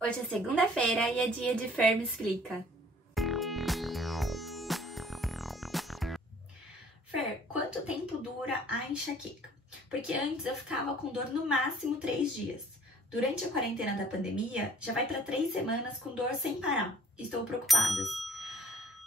Hoje é segunda-feira e é dia de Fer Me Explica. Fer, quanto tempo dura a enxaqueca? Porque antes eu ficava com dor no máximo 3 dias. Durante a quarentena da pandemia, já vai para 3 semanas com dor sem parar. Estou preocupada.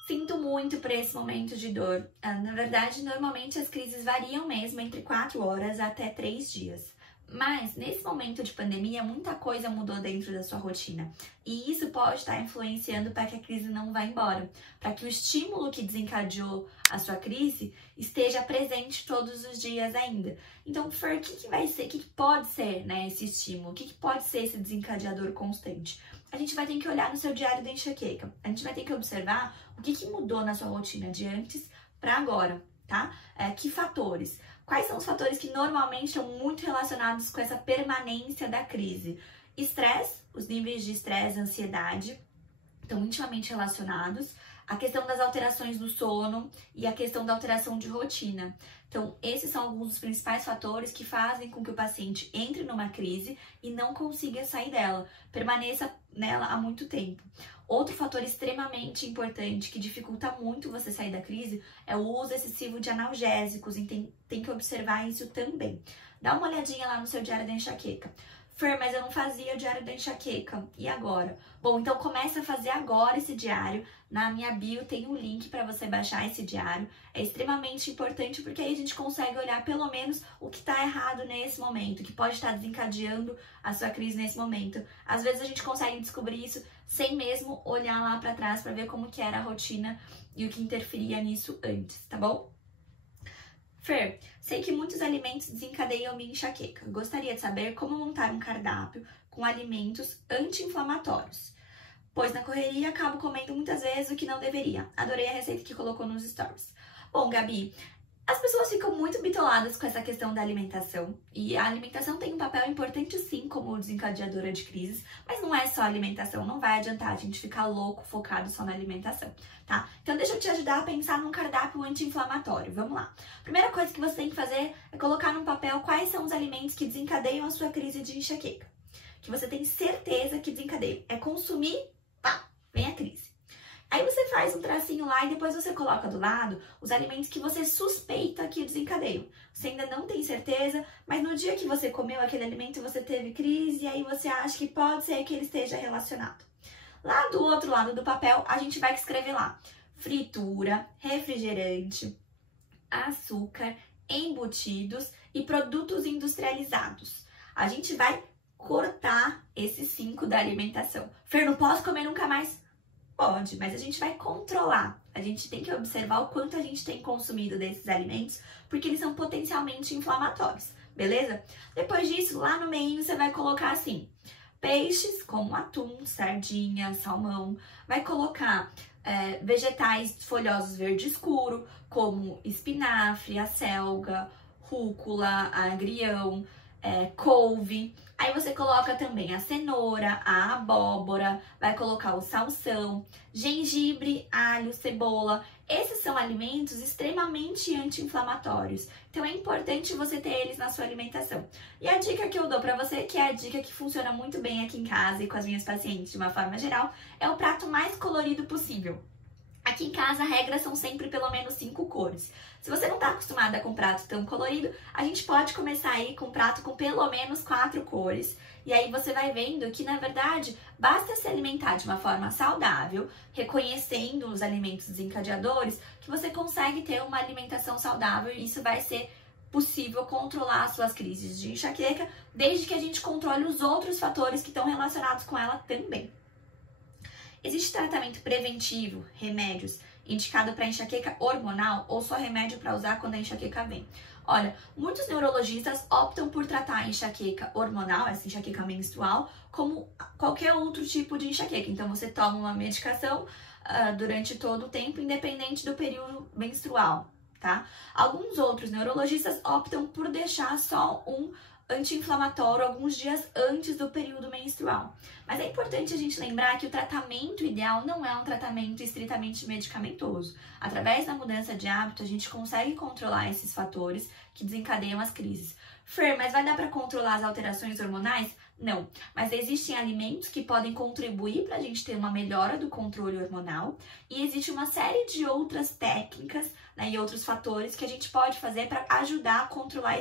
Sinto muito por esse momento de dor. Na verdade, normalmente as crises variam mesmo entre 4 horas até 3 dias. Mas, nesse momento de pandemia, muita coisa mudou dentro da sua rotina. E isso pode estar influenciando para que a crise não vá embora. Para que o estímulo que desencadeou a sua crise esteja presente todos os dias ainda. Então, Fer, o que vai ser? O que pode ser, né, esse estímulo? O que pode ser esse desencadeador constante? A gente vai ter que olhar no seu diário da enxaqueca. A gente vai ter que observar o que mudou na sua rotina de antes para agora, tá? Que fatores? Quais são os fatores que normalmente estão muito relacionados com essa permanência da crise? Estresse, os níveis de estresse e ansiedade estão intimamente relacionados. A questão das alterações do sono e a questão da alteração de rotina. Então, esses são alguns dos principais fatores que fazem com que o paciente entre numa crise e não consiga sair dela, permaneça nela há muito tempo. Outro fator extremamente importante que dificulta muito você sair da crise é o uso excessivo de analgésicos, e tem que observar isso também. Dá uma olhadinha lá no seu diário da enxaqueca. Fer, mas eu não fazia o diário da enxaqueca, e agora? Bom, então começa a fazer agora esse diário. Na minha bio tem um link para você baixar esse diário. É extremamente importante porque aí a gente consegue olhar pelo menos o que está errado nesse momento, que pode estar desencadeando a sua crise nesse momento. Às vezes a gente consegue descobrir isso sem mesmo olhar lá para trás para ver como que era a rotina e o que interferia nisso antes, tá bom? Fer, sei que muitos alimentos desencadeiam minha enxaqueca. Gostaria de saber como montar um cardápio com alimentos anti-inflamatórios, pois na correria acabo comendo muitas vezes o que não deveria. Adorei a receita que colocou nos stories. Bom, Gabi, as pessoas ficam muito bitoladas com essa questão da alimentação. E a alimentação tem um papel importante sim como desencadeadora de crises, mas não é só a alimentação, não vai adiantar a gente ficar louco, focado só na alimentação, tá? Então deixa eu te ajudar a pensar num cardápio anti-inflamatório, vamos lá. Primeira coisa que você tem que fazer é colocar num papel quais são os alimentos que desencadeiam a sua crise de enxaqueca. Que você tem certeza que desencadeiam. É consumir, pá, vem a crise. Aí você faz um tracinho lá e depois você coloca do lado os alimentos que você suspeita que desencadeiam. Você ainda não tem certeza, mas no dia que você comeu aquele alimento você teve crise e aí você acha que pode ser que ele esteja relacionado. Lá do outro lado do papel a gente vai escrever lá: fritura, refrigerante, açúcar, embutidos e produtos industrializados. A gente vai cortar esses 5 da alimentação. Fer, não posso comer nunca mais? Pode, mas a gente vai controlar. A gente tem que observar o quanto a gente tem consumido desses alimentos, porque eles são potencialmente inflamatórios, beleza? Depois disso, lá no meio você vai colocar assim: peixes como atum, sardinha, salmão. Vai colocar vegetais folhosos verde escuro, como espinafre, acelga, rúcula, agrião, couve. Aí você coloca também a cenoura, a abóbora, vai colocar o salsão, gengibre, alho, cebola. Esses são alimentos extremamente anti-inflamatórios. Então é importante você ter eles na sua alimentação. E a dica que eu dou pra você, que é a dica que funciona muito bem aqui em casa e com as minhas pacientes de uma forma geral, é o prato mais colorido possível. Aqui em casa, a regra são sempre pelo menos 5 cores. Se você não está acostumada com prato tão colorido, a gente pode começar aí com um prato com pelo menos 4 cores. E aí você vai vendo que, na verdade, basta se alimentar de uma forma saudável, reconhecendo os alimentos desencadeadores, que você consegue ter uma alimentação saudável e isso vai ser possível controlar as suas crises de enxaqueca, desde que a gente controle os outros fatores que estão relacionados com ela também. Existe tratamento preventivo, remédios, indicado para enxaqueca hormonal ou só remédio para usar quando a enxaqueca vem? Olha, muitos neurologistas optam por tratar a enxaqueca hormonal, essa enxaqueca menstrual, como qualquer outro tipo de enxaqueca. Então, você toma uma medicação durante todo o tempo, independente do período menstrual, tá? Alguns outros neurologistas optam por deixar só um anti-inflamatório alguns dias antes do período menstrual. Mas é importante a gente lembrar que o tratamento ideal não é um tratamento estritamente medicamentoso. Através da mudança de hábito, a gente consegue controlar esses fatores que desencadeiam as crises. Fer, mas vai dar para controlar as alterações hormonais? Não, mas existem alimentos que podem contribuir para a gente ter uma melhora do controle hormonal e existe uma série de outras técnicas, né, e outros fatores que a gente pode fazer para ajudar a controlar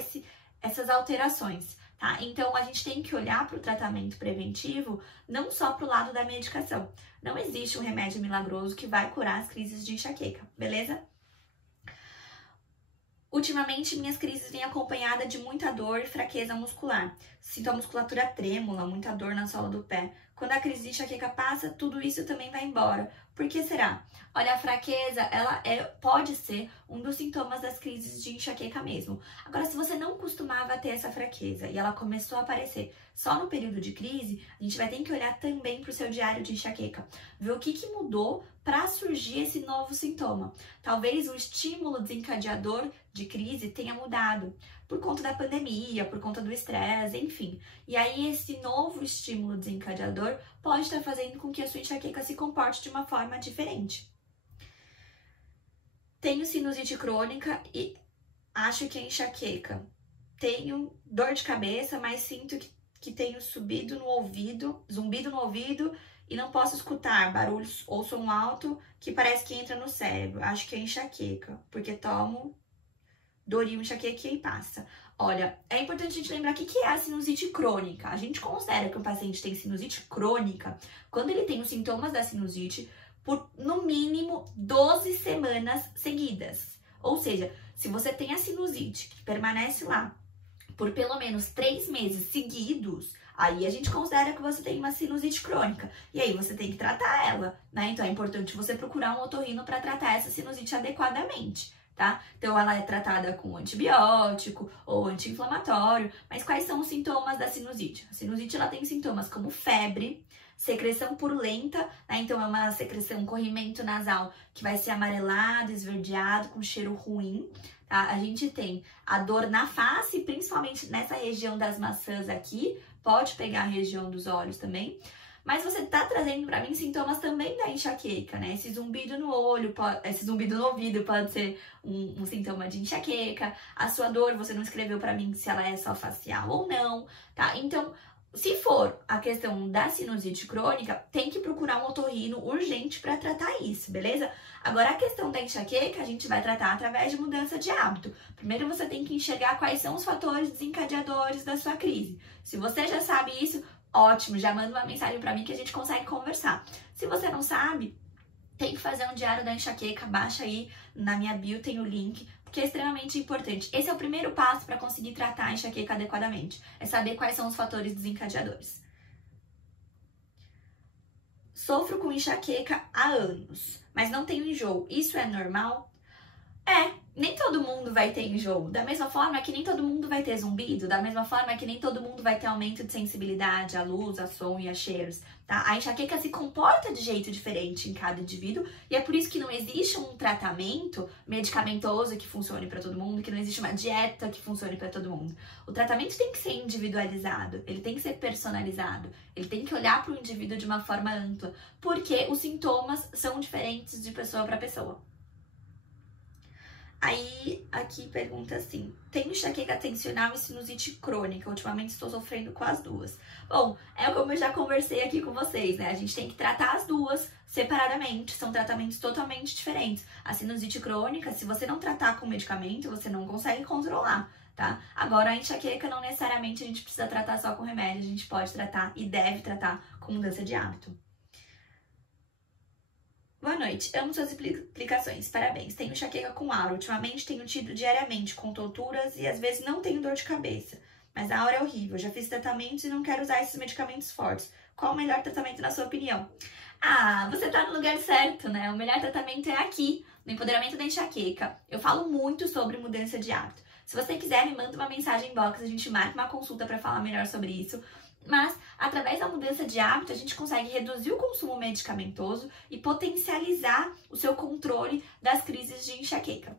essas alterações, tá? Então, a gente tem que olhar para o tratamento preventivo não só para o lado da medicação. Não existe um remédio milagroso que vai curar as crises de enxaqueca, beleza? Ultimamente, minhas crises vêm acompanhadas de muita dor e fraqueza muscular. Sinto a musculatura trêmula, muita dor na sola do pé. Quando a crise de enxaqueca passa, tudo isso também vai embora. Por que será? Olha, a fraqueza, pode ser um dos sintomas das crises de enxaqueca mesmo. Agora, se você não costumava ter essa fraqueza e ela começou a aparecer só no período de crise, a gente vai ter que olhar também para o seu diário de enxaqueca, ver o que mudou para surgir esse novo sintoma. Talvez o estímulo desencadeador de crise tenha mudado por conta da pandemia, por conta do estresse, enfim. E aí esse novo estímulo desencadeador pode estar fazendo com que a sua enxaqueca se comporte de uma forma diferente. Tenho sinusite crônica e acho que é enxaqueca. Tenho dor de cabeça, mas sinto que tenho zumbido no ouvido e não posso escutar barulhos ou som alto que parece que entra no cérebro. Acho que é enxaqueca, porque tomo Doril, enxaqueca e passa. Olha, é importante a gente lembrar o que é a sinusite crônica. A gente considera que o paciente tem sinusite crônica quando ele tem os sintomas da sinusite por, no mínimo, 12 semanas seguidas. Ou seja, se você tem a sinusite que permanece lá por pelo menos 3 meses seguidos, aí a gente considera que você tem uma sinusite crônica. E aí você tem que tratar ela, né? Então é importante você procurar um otorrino para tratar essa sinusite adequadamente, tá? Então ela é tratada com antibiótico ou anti-inflamatório. Mas quais são os sintomas da sinusite? A sinusite ela tem sintomas como febre, secreção purulenta, né? Então é uma secreção, um corrimento nasal que vai ser amarelado, esverdeado, com cheiro ruim. Tá? A gente tem a dor na face, principalmente nessa região das maçãs aqui, pode pegar a região dos olhos também. Mas você tá trazendo para mim sintomas também da enxaqueca, né? Esse zumbido no olho, esse zumbido no ouvido pode ser um sintoma de enxaqueca. A sua dor, você não escreveu para mim se ela é só facial ou não, tá? Então, se for a questão da sinusite crônica, tem que procurar um otorrino urgente para tratar isso, beleza? Agora, a questão da enxaqueca, a gente vai tratar através de mudança de hábito. Primeiro, você tem que enxergar quais são os fatores desencadeadores da sua crise. Se você já sabe isso, ótimo, já manda uma mensagem para mim que a gente consegue conversar. Se você não sabe, tem que fazer um diário da enxaqueca, baixa aí na minha bio, tem o link, porque é extremamente importante. Esse é o primeiro passo para conseguir tratar a enxaqueca adequadamente, é saber quais são os fatores desencadeadores. Sofro com enxaqueca há anos, mas não tenho enjoo. Isso é normal? Nem todo mundo vai ter enjoo. Da mesma forma que nem todo mundo vai ter zumbido, da mesma forma que nem todo mundo vai ter aumento de sensibilidade à luz, a som e a cheiros, tá? A enxaqueca se comporta de jeito diferente em cada indivíduo e é por isso que não existe um tratamento medicamentoso que funcione para todo mundo, que não existe uma dieta que funcione para todo mundo. O tratamento tem que ser individualizado, ele tem que ser personalizado, ele tem que olhar para o indivíduo de uma forma ampla, porque os sintomas são diferentes de pessoa para pessoa. Aí, aqui pergunta assim, tenho enxaqueca tensional e sinusite crônica, ultimamente estou sofrendo com as duas. Bom, é como eu já conversei aqui com vocês, né? A gente tem que tratar as duas separadamente, são tratamentos totalmente diferentes. A sinusite crônica, se você não tratar com medicamento, você não consegue controlar, tá? Agora, a enxaqueca não necessariamente a gente precisa tratar só com remédio, a gente pode tratar e deve tratar com mudança de hábito. Boa noite, amo suas explicações, parabéns. Tenho enxaqueca com aura, ultimamente tenho tido diariamente com tonturas e às vezes não tenho dor de cabeça. Mas a aura é horrível, já fiz tratamentos e não quero usar esses medicamentos fortes. Qual o melhor tratamento na sua opinião? Ah, você tá no lugar certo, né? O melhor tratamento é aqui, no Empoderamento da Enxaqueca. Eu falo muito sobre mudança de hábito. Se você quiser, me manda uma mensagem em box, a gente marca uma consulta para falar melhor sobre isso. Mas, através da mudança de hábito, a gente consegue reduzir o consumo medicamentoso e potencializar o seu controle das crises de enxaqueca.